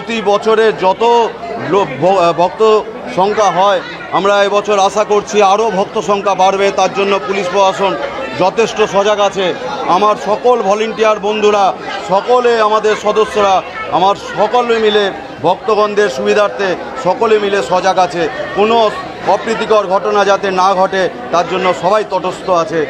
প্রতি বছরে যত ভক্ত সংখ্যা হয়, আমরা এবছর আশা করছি আরও ভক্ত সংখ্যা বাড়বে। তার জন্য পুলিশ প্রশাসন যথেষ্ট সজাগ আছে। আমার সকল ভলেন্টিয়ার বন্ধুরা, সকলে আমাদের সদস্যরা, আমার সকলে মিলে ভক্তগণদের সুবিধার্থে সকলে মিলে সজাগ আছে। কোনো অপ্রীতিকর ঘটনা যাতে না ঘটে তার জন্য সবাই তটস্থ আছে।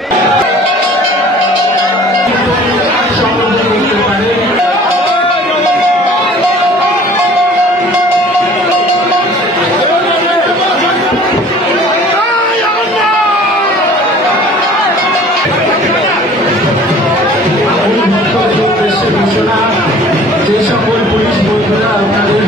যে সকল পুলিশ বন্ধুরা আপনাদের